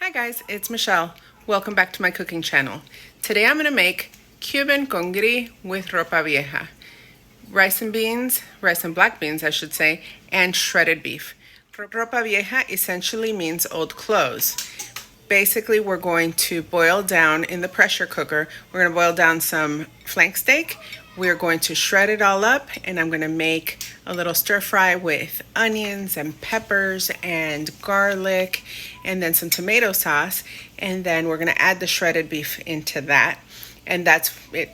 Hi guys, it's Michelle. Welcome back to my cooking channel. Today I'm going to make Cuban congri with ropa vieja. Rice and beans, rice and black beans I should say, and shredded beef. Ropa vieja essentially means old clothes. Basically we're going to boil down in the pressure cooker, we're going to boil down some flank steak. We're going to shred it all up and I'm going to make a little stir fry with onions and peppers and garlic and then some tomato sauce, and then we're going to add the shredded beef into that, and that's it.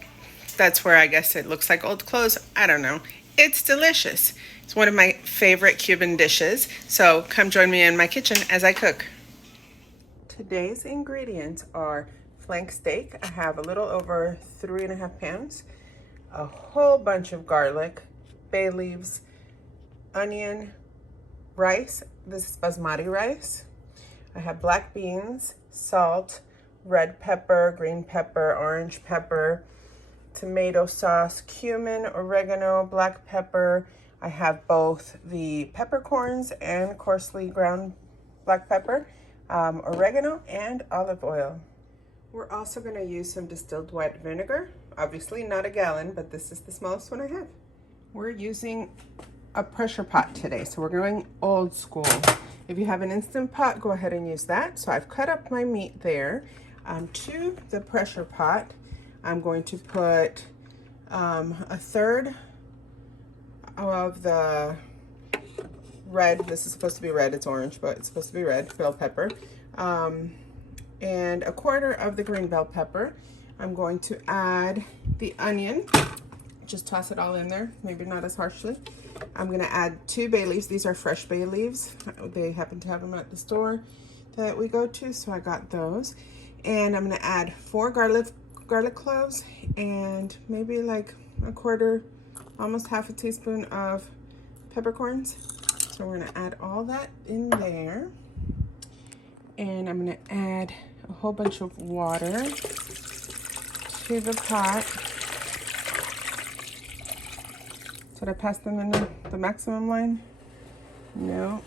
That's where I guess it looks like old clothes. I don't know. It's delicious. It's one of my favorite Cuban dishes, so come join me in my kitchen as I cook. Today's ingredients are flank steak. I have a little over 3.5 pounds, a whole bunch of garlic, bay leaves, onion, rice. This is basmati rice. I have black beans, salt, red pepper, green pepper, orange pepper, tomato sauce, cumin, oregano, black pepper. I have both the peppercorns and coarsely ground black pepper, oregano, and olive oil. We're also going to use some distilled white vinegar. Obviously not a gallon, but this is the smallest one I have. We're using a pressure pot today, so we're going old school. If you have an Instant Pot, go ahead and use that. So I've cut up my meat there. To the pressure pot, I'm going to put a third of the red, this is supposed to be red, it's orange, but it's supposed to be red, bell pepper, and a quarter of the green bell pepper. I'm going to add the onion, just toss it all in there, maybe not as harshly. I'm going to add 2 bay leaves. These are fresh bay leaves. They happen to have them at the store that we go to, so I got those. And I'm going to add 4 garlic cloves and maybe like a quarter, almost half a teaspoon of peppercorns. So we're going to add all that in there. And I'm going to add a whole bunch of water to the pot. Did I pass them in the maximum line? No.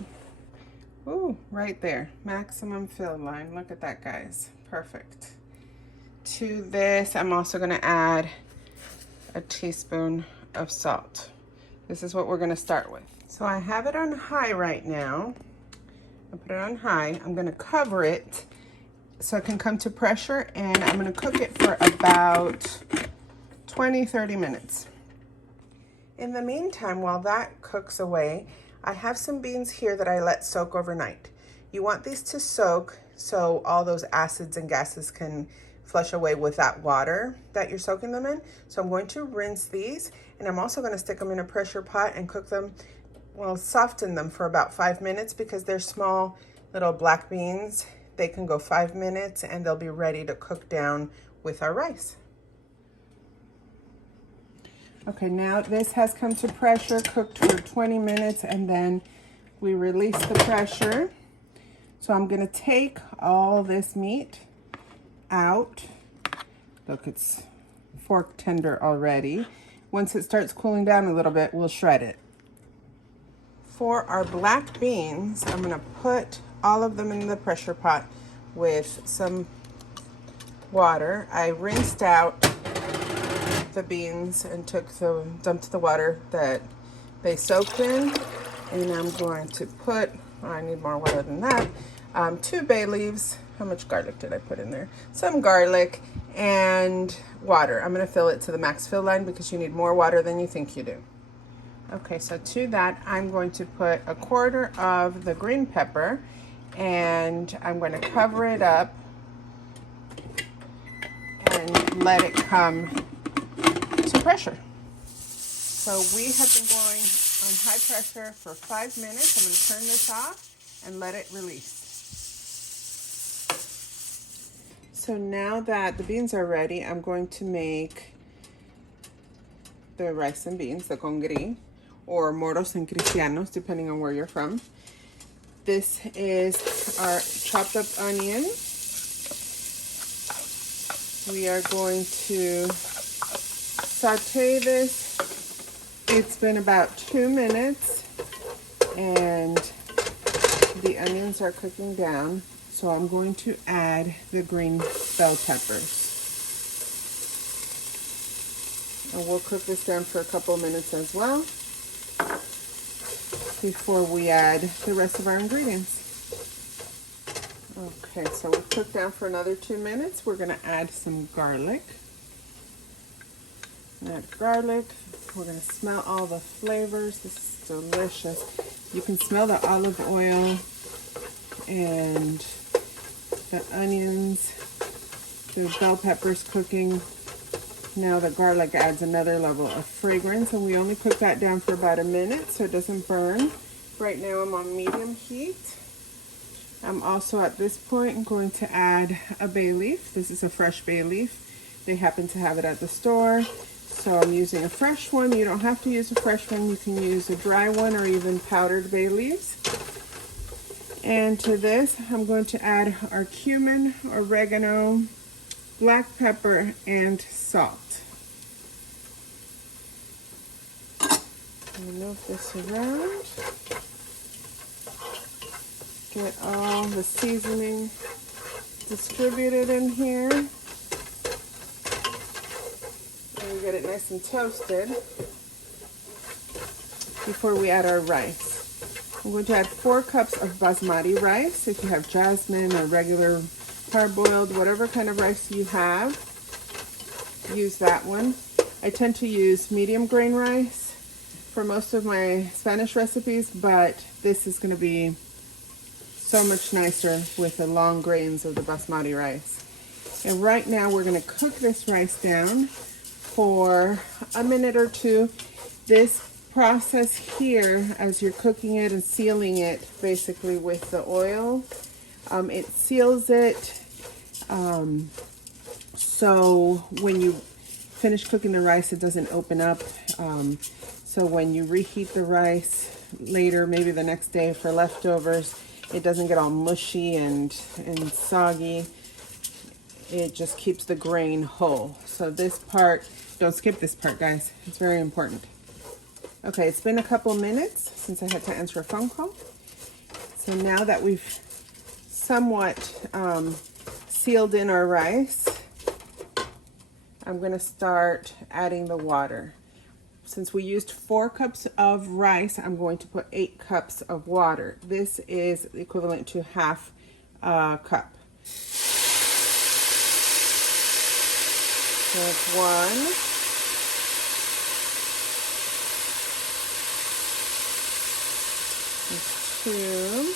Ooh, right there. Maximum fill line. Look at that, guys. Perfect. To this, I'm also going to add a teaspoon of salt. This is what we're going to start with. So I have it on high right now. I put it on high. I'm going to cover it so it can come to pressure, and I'm going to cook it for about 20-30 minutes. In the meantime, while that cooks away, I have some beans here that I let soak overnight. You want these to soak so all those acids and gases can flush away with that water that you're soaking them in. So I'm going to rinse these, and I'm also going to stick them in a pressure pot and cook them, well, soften them for about 5 minutes because they're small little black beans. They can go 5 minutes and they'll be ready to cook down with our rice. Okay, now this has come to pressure, cooked for 20 minutes, and then we release the pressure. So I'm gonna take all this meat out. Look, it's fork tender already. Once it starts cooling down a little bit, we'll shred it. For our black beans, I'm gonna put all of them in the pressure pot with some water. I rinsed out the beans and dumped the water that they soaked in, and I'm going to put, I need more water than that, 2 bay leaves. How much garlic did I put in there? Some garlic and water. I'm going to fill it to the max fill line because you need more water than you think you do. Okay, so to that I'm going to put a quarter of the green pepper, and I'm going to cover it up and let it come to pressure. So we have been going on high pressure for 5 minutes. I'm going to turn this off and let it release. So now that the beans are ready, I'm going to make the rice and beans, the congri, or moros and cristianos, depending on where you're from. This is our chopped up onion. We are going to saute this. It's been about 2 minutes and the onions are cooking down. So I'm going to add the green bell peppers. And we'll cook this down for a couple minutes as well before we add the rest of our ingredients. Okay, so we'll cook down for another 2 minutes. We're gonna add some garlic. Add garlic. We're gonna smell all the flavors. This is delicious. You can smell the olive oil and the onions, the bell peppers cooking. Now the garlic adds another level of fragrance, and we only cook that down for about a minute so it doesn't burn. Right now I'm on medium heat. I'm also at this point going to add a bay leaf. This is a fresh bay leaf. They happen to have it at the store. So I'm using a fresh one. You don't have to use a fresh one. You can use a dry one or even powdered bay leaves. And to this, I'm going to add our cumin, oregano, black pepper, and salt. Move this around. Get all the seasoning distributed in here. And we get it nice and toasted before we add our rice. I'm going to add 4 cups of basmati rice. If you have jasmine or regular parboiled, whatever kind of rice you have, use that one. I tend to use medium grain rice for most of my Spanish recipes, but this is going to be so much nicer with the long grains of the basmati rice. And right now we're going to cook this rice down for a minute or 2. This process here, as you're cooking it and sealing it basically with the oil, it seals it so when you finish cooking the rice it doesn't open up. So when you reheat the rice later, maybe the next day for leftovers, it doesn't get all mushy and soggy. It just keeps the grain whole. So this part, don't skip this part, guys. It's very important. Okay, it's been a couple minutes since I had to answer a phone call. So now that we've somewhat sealed in our rice, I'm gonna start adding the water. Since we used 4 cups of rice, I'm going to put 8 cups of water. This is equivalent to half a cup. So that's 1. That's 2.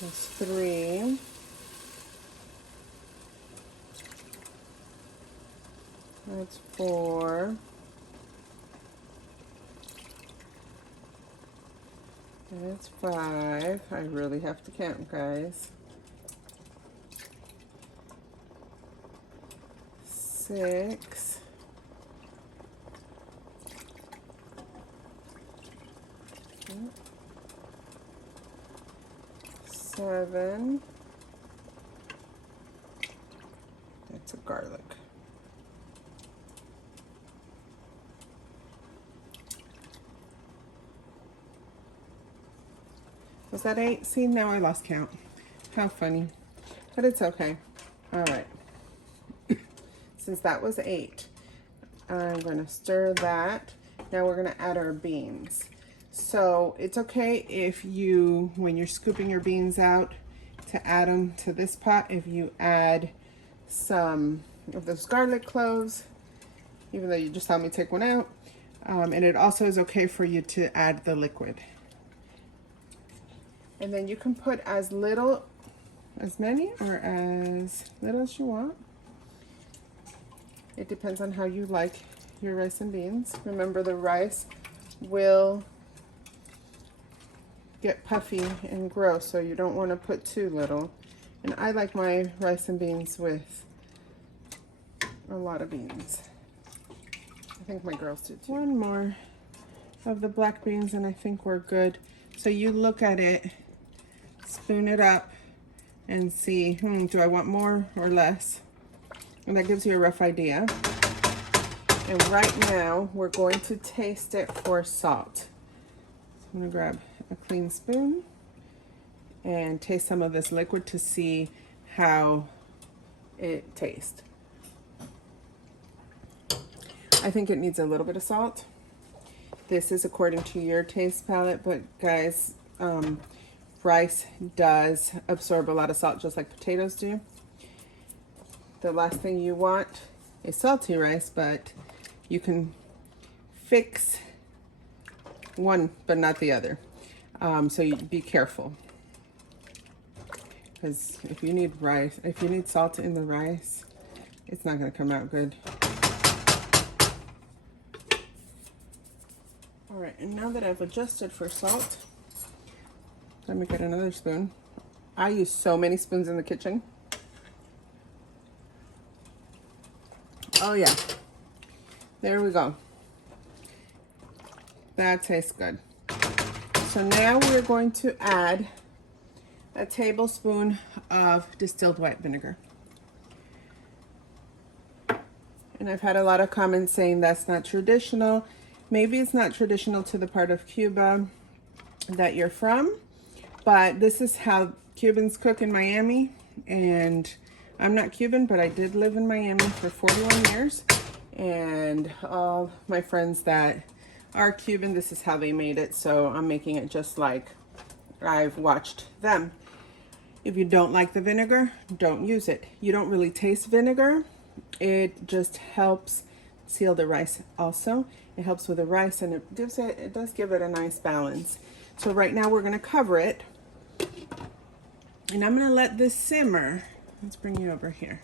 That's 3. That's 4. That's 5. I really have to count, guys. 6. 7. That's a garlic. Was that 8? See, now I lost count. How funny. But it's okay. All right. Since that was 8, I'm going to stir that. Now we're going to add our beans. So it's okay if you, when you're scooping your beans out, to add them to this pot, if you add some of those garlic cloves, even though you just saw me take one out. And it also is okay for you to add the liquid. And then you can put as little, as many or as little as you want. It depends on how you like your rice and beans. Remember, the rice will get puffy and gross, so you don't want to put too little. And I like my rice and beans with a lot of beans. I think my girls do too. 1 more of the black beans and I think we're good. So you look at it, spoon it up, and see, do I want more or less? And that gives you a rough idea. And right now, we're going to taste it for salt. So I'm gonna grab a clean spoon and taste some of this liquid to see how it tastes. I think it needs a little bit of salt. This is according to your taste palette, but guys, rice does absorb a lot of salt just like potatoes do. The last thing you want is salty rice, but you can fix one but not the other. So you be careful, because if you need salt in the rice, it's not going to come out good. All right, and now that I've adjusted for salt, let me get another spoon. I use so many spoons in the kitchen. Oh yeah, there we go. That tastes good. So now we're going to add a tablespoon of distilled white vinegar. And I've had a lot of comments saying that's not traditional. Maybe it's not traditional to the part of Cuba that you're from, but this is how Cubans cook in Miami. And I'm not Cuban, but I did live in Miami for 41 years. And all my friends that are Cuban, this is how they made it. So I'm making it just like I've watched them. If you don't like the vinegar, don't use it. You don't really taste vinegar. It just helps seal the rice also. It helps with the rice, and it does give it a nice balance. So right now we're gonna cover it, and I'm gonna let this simmer. Let's bring you over here.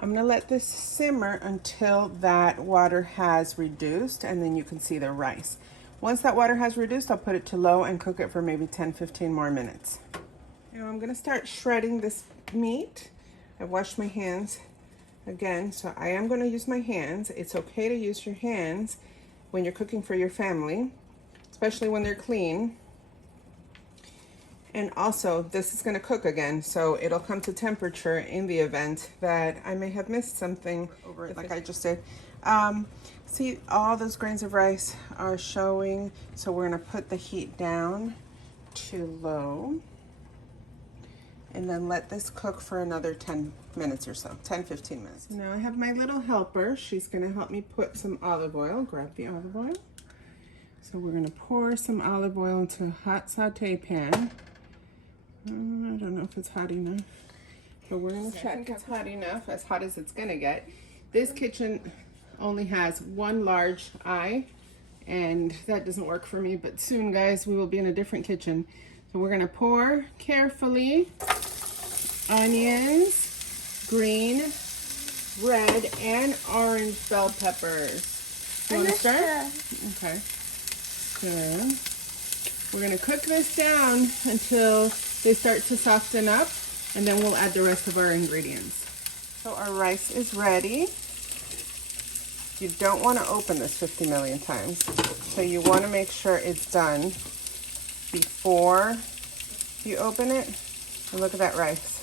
I'm gonna let this simmer until that water has reduced, and then you can see the rice. Once that water has reduced, I'll put it to low and cook it for maybe 10-15 more minutes. Now I'm gonna start shredding this meat. I've washed my hands again, so I am gonna use my hands. It's okay to use your hands when you're cooking for your family, especially when they're clean. And also, this is gonna cook again, so it'll come to temperature in the event that I may have missed something over it, like I just did. See, all those grains of rice are showing, so we're gonna put the heat down to low, and then let this cook for another 10 minutes or so, 10-15 minutes. Now I have my little helper. She's gonna help me put some olive oil. Grab the olive oil. So we're gonna pour some olive oil into a hot saute pan. I don't know if it's hot enough, but we're gonna check. It's hot enough, as hot as it's gonna get. This kitchen only has one large eye, and that doesn't work for me, but soon, guys, we will be in a different kitchen. So we're gonna pour carefully onions, green, red, and orange bell peppers. You want to start? Okay. Good. We're gonna cook this down until they start to soften up, and then we'll add the rest of our ingredients. So our rice is ready. You don't want to open this 50 million times. So you want to make sure it's done before you open it. And look at that rice.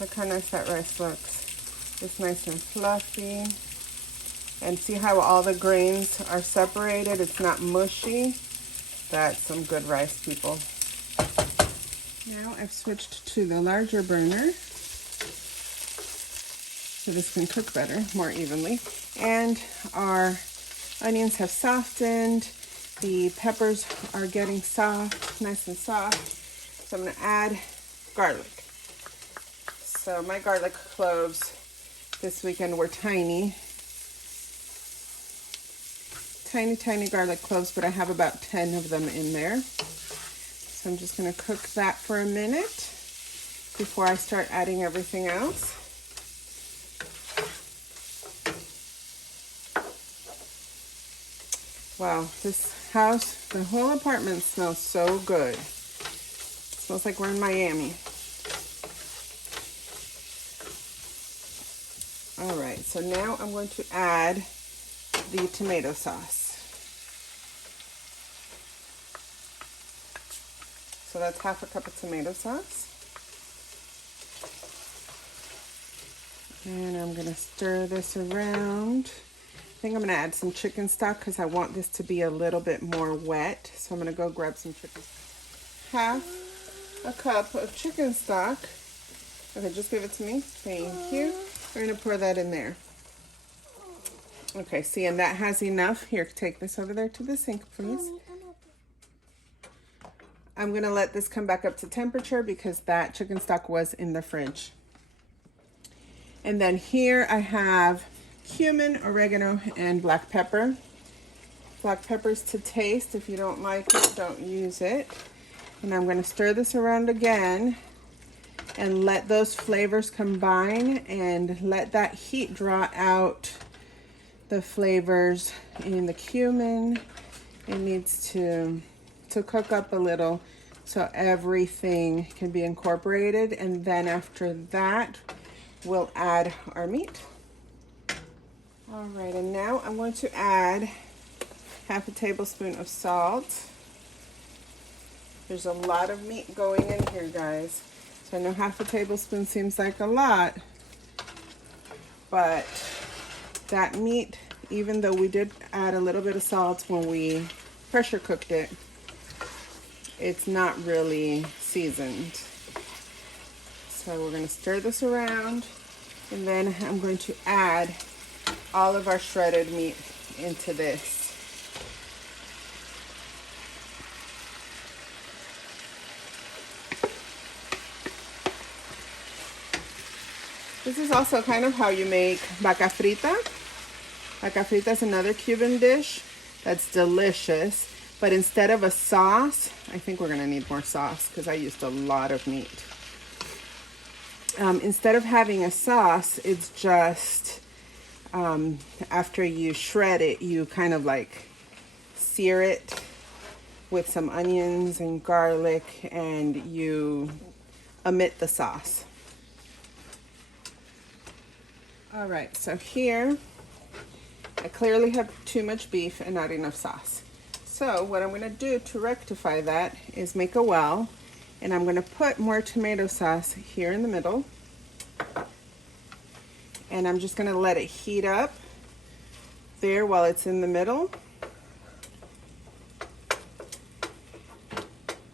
Look how nice that rice looks. It's nice and fluffy. And see how all the grains are separated? It's not mushy. That's some good rice, people. Now I've switched to the larger burner, so this can cook better, more evenly. And our onions have softened. The peppers are getting soft, nice and soft. So I'm gonna add garlic. So my garlic cloves this weekend were tiny. Tiny garlic cloves, but I have about 10 of them in there. So I'm just gonna cook that for a minute before I start adding everything else. Wow, this house, the whole apartment smells so good. It smells like we're in Miami. All right, so now I'm going to add the tomato sauce. So that's half a cup of tomato sauce. And I'm gonna stir this around. I think I'm gonna add some chicken stock because I want this to be a little bit more wet. So I'm gonna go grab some chicken stock. half a cup of chicken stock. Okay, just give it to me. Thank you. We're gonna pour that in there. Okay, see, and that has enough. Here, take this over there to the sink, please. I'm gonna let this come back up to temperature because that chicken stock was in the fridge. And then here I have cumin, oregano, and black pepper. Black pepper's to taste. If you don't like it, don't use it. And I'm gonna stir this around again and let those flavors combine and let that heat draw out the flavors in the cumin. It needs to cook up a little so everything can be incorporated, and then after that we'll add our meat. All right, and now I'm going to add half a tablespoon of salt. There's a lot of meat going in here, guys, so I know half a tablespoon seems like a lot, but that meat, even though we did add a little bit of salt when we pressure cooked it, it's not really seasoned. So we're going to stir this around, and then I'm going to add all of our shredded meat into this. This is also kind of how you make vaca frita. Vaca frita is another Cuban dish that's delicious, but instead of a sauce, I think we're gonna need more sauce because I used a lot of meat. Instead of having a sauce, it's just, after you shred it, you kind of like sear it with some onions and garlic, and you omit the sauce. All right, so here I clearly have too much beef and not enough sauce. So what I'm gonna do to rectify that is make a well, and I'm gonna put more tomato sauce here in the middle. And I'm just gonna let it heat up there while it's in the middle.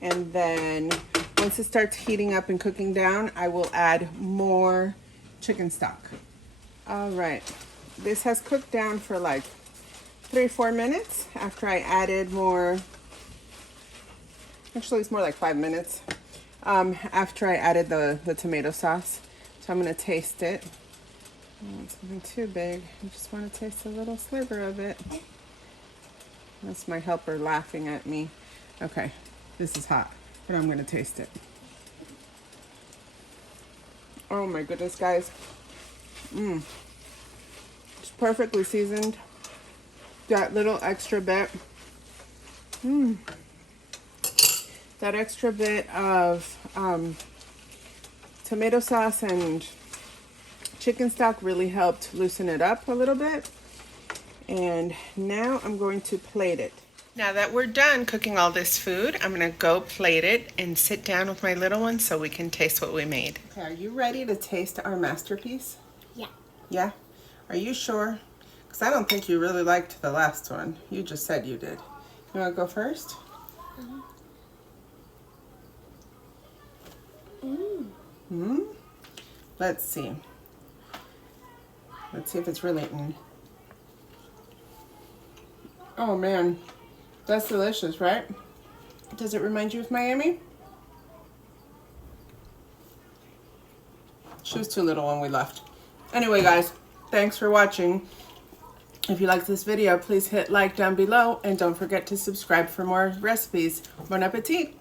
And then once it starts heating up and cooking down, I will add more chicken stock. All right, this has cooked down for like 3-4 minutes after I added more. Actually, it's more like 5 minutes after I added the tomato sauce. So I'm gonna taste it. Oh, it's something too big. I just want to taste a little sliver of it. That's my helper laughing at me. Okay, this is hot, but I'm gonna taste it. Oh my goodness, guys. It's perfectly seasoned. That little extra bit. That extra bit of tomato sauce and chicken stock really helped loosen it up a little bit. And now I'm going to plate it. Now that we're done cooking all this food, I'm gonna go plate it and sit down with my little one so we can taste what we made. Okay, are you ready to taste our masterpiece? Yeah. Yeah? Are you sure? Because I don't think you really liked the last one. You just said you did. You wanna go first? Let's see. Let's see if it's really Oh man, that's delicious, right? Does it remind you of Miami? She was too little when we left. Anyway, guys, thanks for watching. If you liked this video, please hit like down below, and don't forget to subscribe for more recipes. Bon appetit!